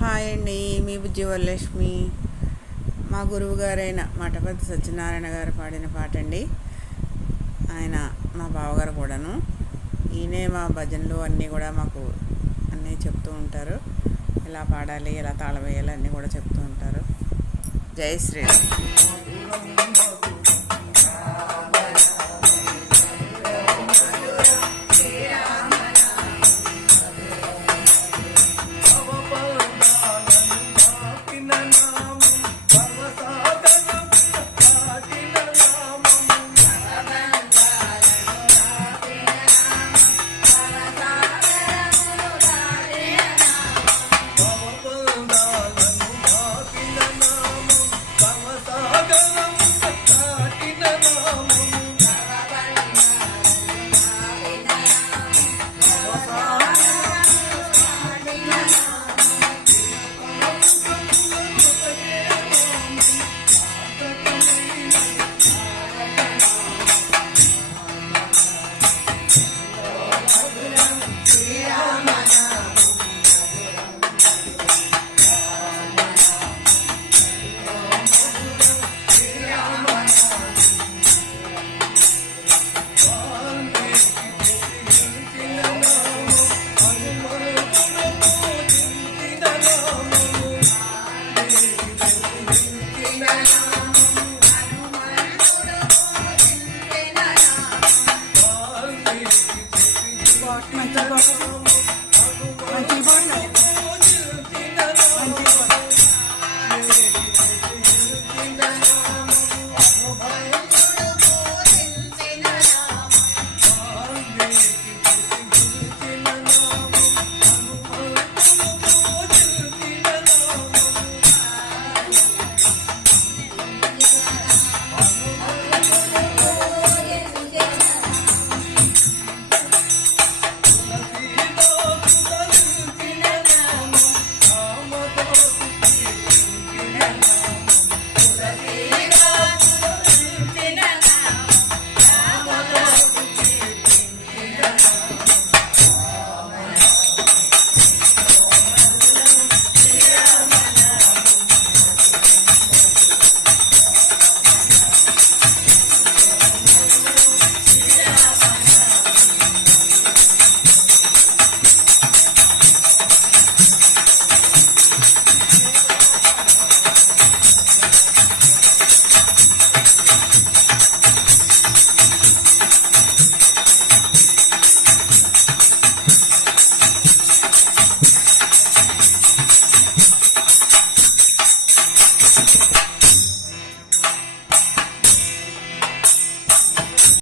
Hi అండి, మీ బుజ్జివరలక్ష్మి. మా గురువు గారైన మఠపతి సత్యనారాయణ గారు పాడిన పాట అండి. ఆయన మా బావగారు కూడాను. ఈయనే మా భజనలు అన్నీ కూడా మాకు అన్నీ చెప్తూ ఉంటారు. ఎలా పాడాలి, ఎలా తాళం వేయాలి అన్నీ కూడా చెప్తూ ఉంటారు. జై శ్రీరామ్. You